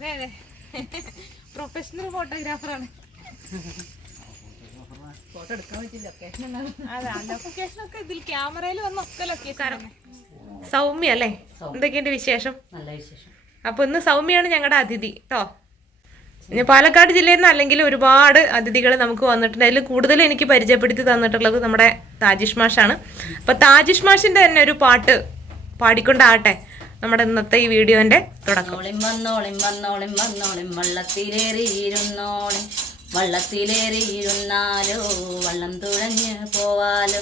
അതെ അതെ. Professional ഫോട്ടോഗ്രാഫറാണ് photo എടുക്കാൻ പറ്റില്ല. ലൊക്കേഷൻ അതെ ലൊക്കേഷൻ ഒക്കെ ഇതിൽ ക്യാമറയിൽ വന്നൊക്കെ ലൊക്കേഷൻ സൗമ്യ അല്ലേ? എന്തൊക്കെയുണ്ട് വിശേഷം? നല്ല വിശേഷം. അപ്പൊ ഇന്ന് സൗമ്യയാണ് ഞങ്ങളുടെ അതിഥി കേട്ടോ ഇനി പാലക്കാട് ജില്ലയിൽ നിന്ന് അല്ലെങ്കിൽ ഒരുപാട് അതിഥികൾ നമുക്ക് വന്നിട്ടുണ്ട്. അതിൽ കൂടുതൽ എനിക്ക് പരിചയപ്പെടുത്തി തന്നിട്ടുള്ളത് നമ്മുടെ താജിഷ് മാഷാണ്. അപ്പൊ താജിഷ് മാഷിന്റെ തന്നെ ഒരു പാട്ട് പാടിക്കൊണ്ടാകട്ടെ. നമ്മുടെ ഇന്നത്തെ ഈ വീഡിയോന്റെ തുടക്കം. വന്നോളിം വന്നോളിം വന്നോളിം വള്ളത്തിലേറിയിരുന്നോളിം. വള്ളത്തിലേറിയിരുന്നാലോ വള്ളം തുഴഞ്ഞ് പോവാലോ.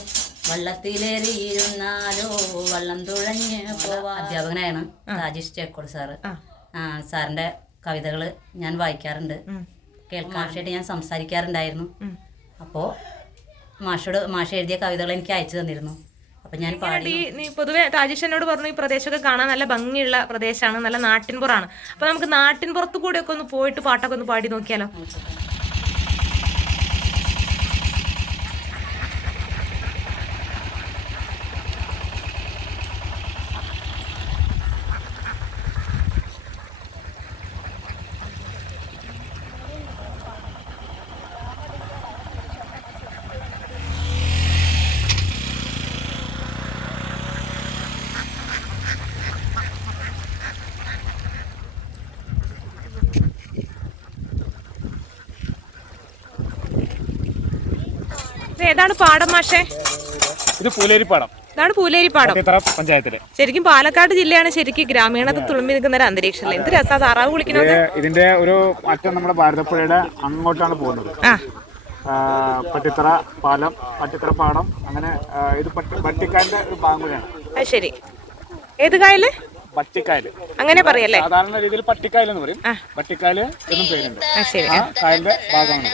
വള്ളത്തിലേറിയിരുന്നാലോ വള്ളം തുഴഞ്ഞ് പോവാ അധ്യാപകനാണ് രാജേഷ് ചേക്കോട് സാറ്. ആ. സാറിന്റെ കവിതകൾ ഞാൻ വായിക്കാറുണ്ട്. കേൾക്കാൻ മാഷായിട്ട് ഞാൻ സംസാരിക്കാറുണ്ടായിരുന്നു. അപ്പോ മാഷോട് മാഷ എഴുതിയ കവിതകൾ എനിക്ക് അയച്ചു തന്നിരുന്നു. അപ്പം ഞാൻ പാടി നീ പൊതുവെ രാജേഷനോട് പറഞ്ഞു ഈ പ്രദേശമൊക്കെ കാണാൻ നല്ല ഭംഗിയുള്ള പ്രദേശമാണ് നല്ല നാട്ടിൻപുറാണ് അപ്പൊ നമുക്ക് നാട്ടിൻപുറത്ത് കൂടെ ഒക്കെ ഒന്ന് പോയിട്ട് പാട്ടൊക്കെ ഒന്ന് പാടി നോക്കിയാലോ? ഏതാണ് പാടം മാഷേ? ഇത് പൂലേരിപ്പാടം ഇതാണ് പൂലേരി പാടം. ഇത്ര പഞ്ചായത്തിൽ. ശരിക്കും പാലക്കാട് ജില്ലയാണ് ശരിക്കും ഗ്രാമീണത തുളുമ്പി നിൽക്കുന്ന ഒരു അന്തരീക്ഷം എന്ത് രസാ താറാവ് കുളിക്കുന്നത്? ഇതിന്റെ ഒരു അറ്റം നമ്മുടെ ഭാരതപ്പുഴയുടെ അങ്ങോട്ടാണ് പോകുന്നത്. പട്ടിത്തറ പാലം പട്ടിത്തറ പാടം അങ്ങനെ ഇത് പട്ടിക്കാലിന്റെ ഒരു ഭാഗം കൂടിയാണ്. ശരി. ഏത് കായൽ? പട്ടിക്കായൽ. അങ്ങനെ പറയല്ലേ? സാധാരണ രീതിയിൽ പട്ടിക്കായൽ എന്ന് പറയും പട്ടിക്കായൽ എന്നും പേരുണ്ട്. കായലിന്റെ ഭാഗമാണ്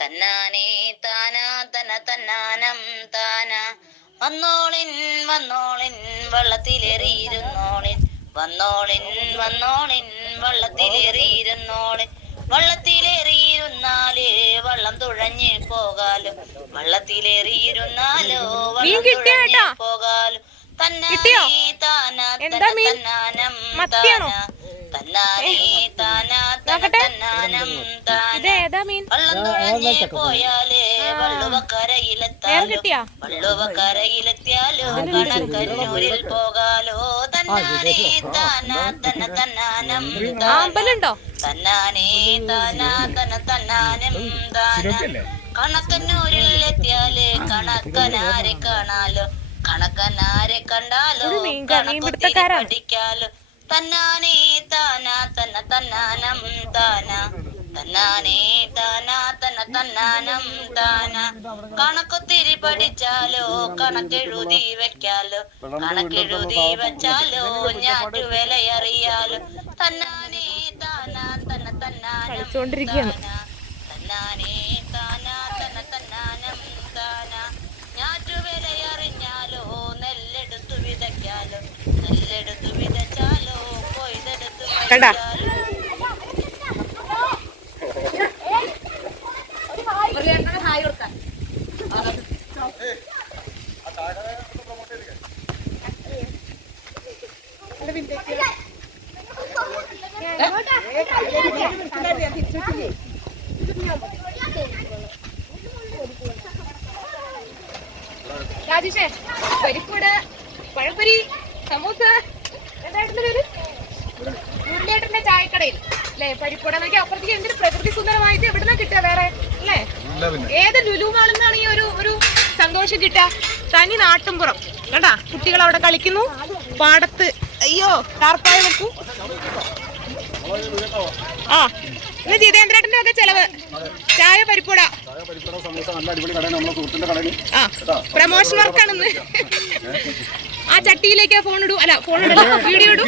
തന്നാനേ താനാ തന തന്നാനം താന. വന്നോളിൻ വന്നോളിൻ വള്ളത്തിലേറിയിരുന്നോളിൻ. വന്നോളിൻ വന്നോളിൻ വള്ളത്തിലേറിയിരുന്നോളിൻ. വള്ളത്തിലേറിയിരുന്നാൽ വള്ളം തുഴഞ്ഞ് പോകാലോ. വള്ളത്തിലേറിയിരുന്നാലോ വള്ളം തുഴഞ്ഞ് പോകാലോ. തന്നാനേ താനാ തന തന്നാനം താന. തന്നാനേ താനാ താന ഇത് ഏതാ മീൻ? വള്ളം തുഴഞ്ഞ് പോയാൽ വള്ളുവക്കരയിലെത്താലോ. കിട്ടിയാ? വള്ളുവക്കരയിലെത്തിയാലോ? കണക്കന്നൂരിൽ പോകാലോ? തന്നാനേ താനാ തന തന്നാനം താന. അമ്പലുണ്ടോ? തന്നാനേ താനാ തന തന്നാനം താന. കണക്കന്നൂരിൽ എത്തിയാൽ കണക്കനാരെ കാണാലോ? കണക്കനാരെ കണ്ടാലോ? കണക്കൊത്തിരി പഠിക്കാലോ? തന്നാനേ താന തന്ന തന്നാനം താന. തന്നാനേ താന തന്ന തന്നാനം താന. കണക്കൊത്തിരി പഠിച്ചാലോ കണക്കെഴുതി വെക്കാലോ കണക്കെഴുതി വെച്ചാലോ ഞാറ്റു വിലയറിയാലോ. തന്നാനേ താന തന്ന തന്നാനം. തന്നാനേ താനാ തന്ന തന്നാനം താന. ഞാറ്റു വിലയറിഞ്ഞാലോ നെല്ലെടുത്തു വിതയ്ക്കാലോ നെല്ലെടുത്തു കണ്ടാ? രാജേഷേ പരിപ്പൂട് പഴപ്പൊരി സമൂസ എന്തായിട്ടുണ്ട് പേര് ഉരുളേട്ടന്റെ ചായക്കടയിൽ അല്ലേ? പരിപ്പുട നോക്കി അപ്പുറത്തേക്ക് എന്തൊരു പ്രകൃതി സുന്ദരമായിട്ട് എവിടുന്ന കിട്ടുക വേറെ അല്ലേ? ഏത് ലുലു മാളിൽ നിന്നാണ് ഈ ഒരു ഒരു സന്തോഷം കിട്ടുക? തനി നാട്ടുംപുറം. കണ്ടാ? കുട്ടികൾ അവിടെ കളിക്കുന്നു. പാടത്ത് അയ്യോ ടാർപ്പായ വെക്കൂ ആ ഇന്ന് ജിതേന്ദ്രേട്ടന്റെ ഒക്കെ ചെലവ്. ചായ പരിപ്പുട പ്രമോഷൻ വർക്കാണെന്ന് ആ ചട്ടിയിലേക്ക് ഫോൺ ഇടൂ. അല്ല ഫോൺ ഇടൂ വീഡിയോ ഇടൂ.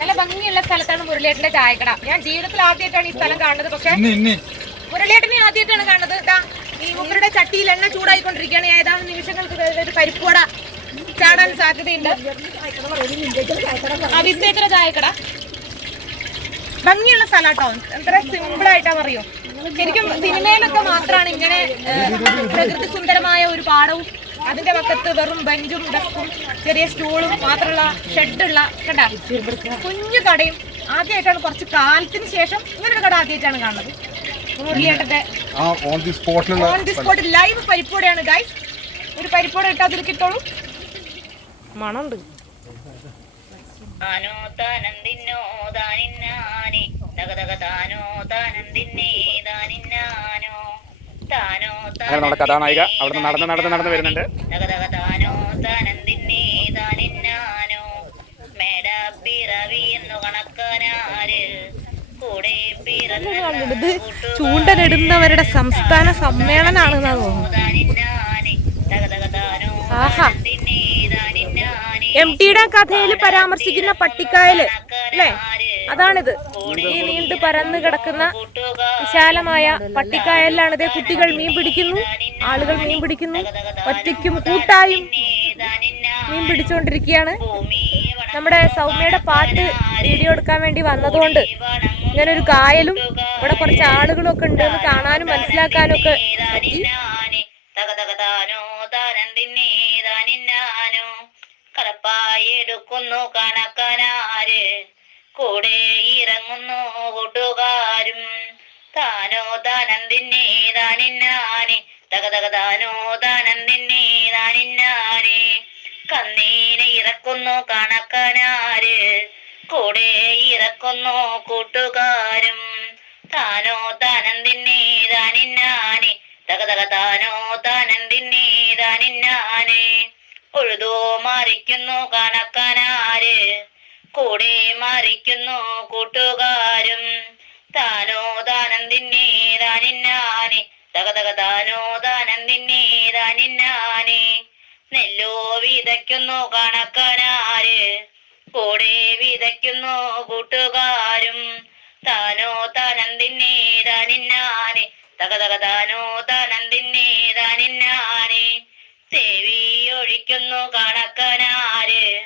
നല്ല ഭംഗിയുള്ള സ്ഥലത്താണ് മുരളിയേട്ടന്റെ ചായക്കട. ഞാൻ ജീവിതത്തിൽ ആദ്യമായിട്ടാണ് ഈ സ്ഥലം കാണുന്നത്. പക്ഷെ മുരളിയേട്ടനെ ആദ്യമായിട്ടാണ് കാണുന്നത്. ഇതാ ഈ മുമ്പരുടെ ചട്ടിയിൽ എണ്ണ ചൂടായിക്കൊണ്ടിരിക്കുകയാണ്. ഏതാനും നിമിഷങ്ങൾക്ക് ഒരു പരിപ്പുവട ചാടാൻ സാധ്യതയുണ്ട്. ആ വിസ്തേക്കര ചായക്കട. ഭംഗിയുള്ള സ്ഥലം കേട്ടോ എത്ര സിമ്പിൾ ആയിട്ടാ പറയൂ ശരിക്കും സിനിമയിലൊക്കെ മാത്രമാണ് ഇങ്ങനെ പ്രകൃതി സുന്ദരമായ ഒരു പാടവും അതിന്റെ പക്കത്ത് വെറും ബെഞ്ചും ഡെസ്കും ചെറിയ സ്റ്റൂളും മാത്രമുള്ള ഷെഡുള്ള കട. കുഞ്ഞു കടയും. ആദ്യമായിട്ടാണ് കുറച്ച് കാലത്തിന് ശേഷം ഇങ്ങനൊരു കട ആദ്യമായിട്ടാണ് കാണുന്നത്. മുരളിയേട്ടന്റെ ആ ഓൺ ദി സ്പോട്ട് ലൈവ് പരിപ്പോടെയാണ് ഗൈസ് ഒരു പരിപ്പോടെ ഇട്ടാ അതിൽ കിട്ടോളൂ മണമുണ്ട്. താനോ താനന്തിന്നോ താനിന്നാനെ. തകതക താനോ താനന്തിന്നേ. അങ്ങനെ നമ്മുടെ കഥാനായിക അവിടുന്ന് നടന്ന് നടന്ന് നടന്ന് വരുന്നുണ്ട്. ചൂണ്ടനിടുന്നവരുടെ സംസ്ഥാന സമ്മേളനാണെന്നാ തോന്നുന്നു. ആഹാ. താനന്ദിന്നേ എം ടിയുടെ കഥയിൽ പരാമർശിക്കുന്ന പട്ടിക്കായൽ അല്ലേ? അതാണിത്. ഈ നീണ്ടു പരന്ന് കിടക്കുന്ന വിശാലമായ പട്ടിക്കായലിലാണ് ഇതേ കുട്ടികൾ മീൻ പിടിക്കുന്നു. ആളുകൾ മീൻ പിടിക്കുന്നു. ഒറ്റയ്ക്കും കൂട്ടായും മീൻ പിടിച്ചുകൊണ്ടിരിക്കുകയാണ്. നമ്മുടെ സൗമ്യയുടെ പാട്ട് വീഡിയോ എടുക്കാൻ വേണ്ടി വന്നതുകൊണ്ട് ഇങ്ങനെ ഒരു കായലും ഇവിടെ കുറച്ച് ആളുകളും ഒക്കെ ഉണ്ടെന്ന് കാണാനും മനസ്സിലാക്കാനും ഒക്കെ പറ്റി. എടുക്കുന്നു കണക്കനാര്? കൂടെ ഇറങ്ങുന്നു കൂട്ടുകാരും. താനോ താനന്തിന്നേ താനിന്നാനെ തകതകതാനോ താനന്തിന്നേ താനിന്നാനെ കന്നീനെ ഇറക്കുന്നു കണക്കനാര്. കൂടെ ഇറക്കുന്നു കൂട്ടുകാരും. താനോ താനന്തിന്നേ താനിന്നാനെ തകതക താനോ താനന്തിന്നേ താനിന്നാനെ ഉഴുതോ മാറിക്കുന്നു കണക്കനാര് കൂടെ മാറിക്കുന്നു കൂട്ടുകാരും. താനോ താനന്തിന്നേ താനിന്നാനെ തകതക താനോ താനന്തിന്നേ താനിന്നാനെ നെല്ലോ വിതയ്ക്കുന്നു കണക്കനാര്. കൂടെ വിതയ്ക്കുന്നു കൂട്ടുകാരും. താനോ താനന്ദിന്നേ താനിന്നാനെ തകതക താനോ താനന്തിന്നേ താനിന്നാനെ സേവി ഒഴിക്കുന്നു കണക്കനാര്.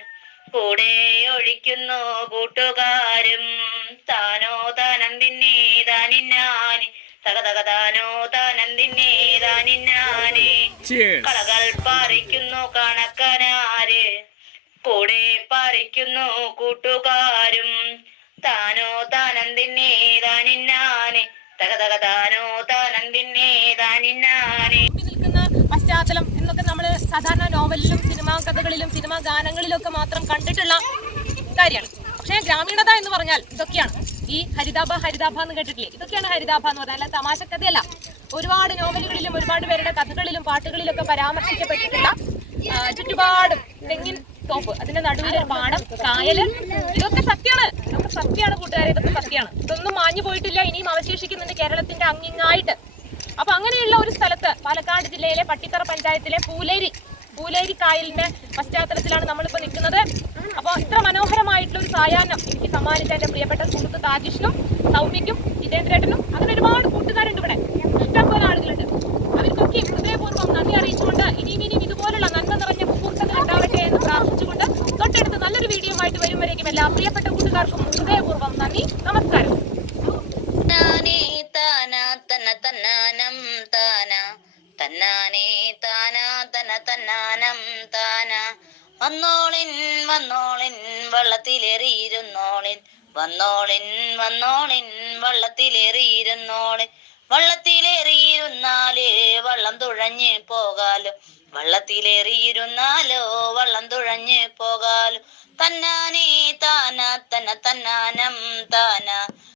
കൂടെ ഒഴിക്കുന്നു കൂട്ടുകാരും. താനോ താനം തിന്നേ താനിന്നാനി തകതക താനോ തിന്നേ താനിന്നാനി കളകൾ പറിക്കുന്നു കണക്കനാര്. കൂടെ പറിക്കുന്നു കൂട്ടുകാരും. താനോ താനം തിന്നേ തകതക താനോ താനം തിന്നേ താനിന്നാനി പശ്ചാത്തലം എന്നൊക്കെ നമ്മൾ സാധാരണ നോവലിലും സിനിമാ കഥകളിലും സിനിമാ ഗാനങ്ങളിലും ഒക്കെ മാത്രം കണ്ടിട്ടുള്ള കാര്യമാണ്. പക്ഷേ ഗ്രാമീണത എന്ന് പറഞ്ഞാൽ ഇതൊക്കെയാണ്. ഈ ഹരിതാഭ ഹരിതാഭ എന്ന് കേട്ടിട്ടില്ലേ? ഇതൊക്കെയാണ് ഹരിതാഭ എന്ന് പറഞ്ഞാൽ അല്ല തമാശ കഥയല്ല ഒരുപാട് നോവലുകളിലും ഒരുപാട് പേരുടെ കഥകളിലും പാട്ടുകളിലൊക്കെ പരാമർശിക്കപ്പെട്ടിട്ടുള്ള ചുറ്റുപാടും തെങ്ങിൻ തോപ്പ് അതിന്റെ നടുവിൽ പാടം കായൽ ഇതൊക്കെ സത്യമാണ്. ഇതൊക്കെ സത്യമാണ് കൂട്ടുകാരെ ഇതൊക്കെ സത്യമാണ്. ഇതൊന്നും മാഞ്ഞു പോയിട്ടില്ല ഇനിയും അവശേഷിക്കുന്നുണ്ട് കേരളത്തിന്റെ അങ്ങിങ്ങായിട്ട്. അപ്പൊ അങ്ങനെയുള്ള ഒരു സ്ഥലത്ത് പാലക്കാട് ജില്ലയിലെ പട്ടിത്തറ പഞ്ചായത്തിലെ പൂലേരി പൂലേരി കായലിന്റെ പശ്ചാത്തലത്തിലാണ് നമ്മളിപ്പോ നിൽക്കുന്നത്. അപ്പോൾ ഇത്ര മനോഹരമായിട്ടുള്ള ഒരു സായാഹ്നം എനിക്ക് സമ്മാനിച്ച എന്റെ പ്രിയപ്പെട്ട സുഹൃത്ത് താജിഷിനും സൗമ്യക്കും ജിതേന്ദ്രേട്ടനും അങ്ങനെ ഒരുപാട് കൂട്ടുകാരുണ്ട് ഇവിടെ. ഇഷ്ടംപോലെ ആളുകളുണ്ട്. അവർക്കൊക്കെ ഹൃദയപൂർവം നന്ദി അറിയിച്ചുകൊണ്ട് ഇനിയും ഇനിയും ഇതുപോലുള്ള നന്മ നിറഞ്ഞ മുഹൂർത്തങ്ങൾ ഉണ്ടാവട്ടെ എന്ന് പ്രാർത്ഥിച്ചുകൊണ്ട് തൊട്ടടുത്ത് നല്ലൊരു വീഡിയോ ആയിട്ട് വരുമ്പോഴേക്കും എല്ലാ പ്രിയപ്പെട്ട കൂട്ടുകാർക്കും ഹൃദയപൂർവം നന്ദി. നമസ്കാരം. തന്നാനേ താനാ തന്ന തന്നാനം താന താനാ തന്ന തന്നാനം താന. വന്നോളിൻ വന്നോളിൻ വള്ളത്തിലേറിയിരുന്നോളിൻ. വന്നോളിൻ വന്നോളിൻ വള്ളത്തിലേറിയിരുന്നോളിൻ. വള്ളത്തിലേറിയിരുന്നാൽ വള്ളം തുഴഞ്ഞ് പോകാലോ. വള്ളത്തിലേറിയിരുന്നാലോ വള്ളം തുഴഞ്ഞ് പോകാലോ. തന്നാനേ താനാ തന്ന തന്നാന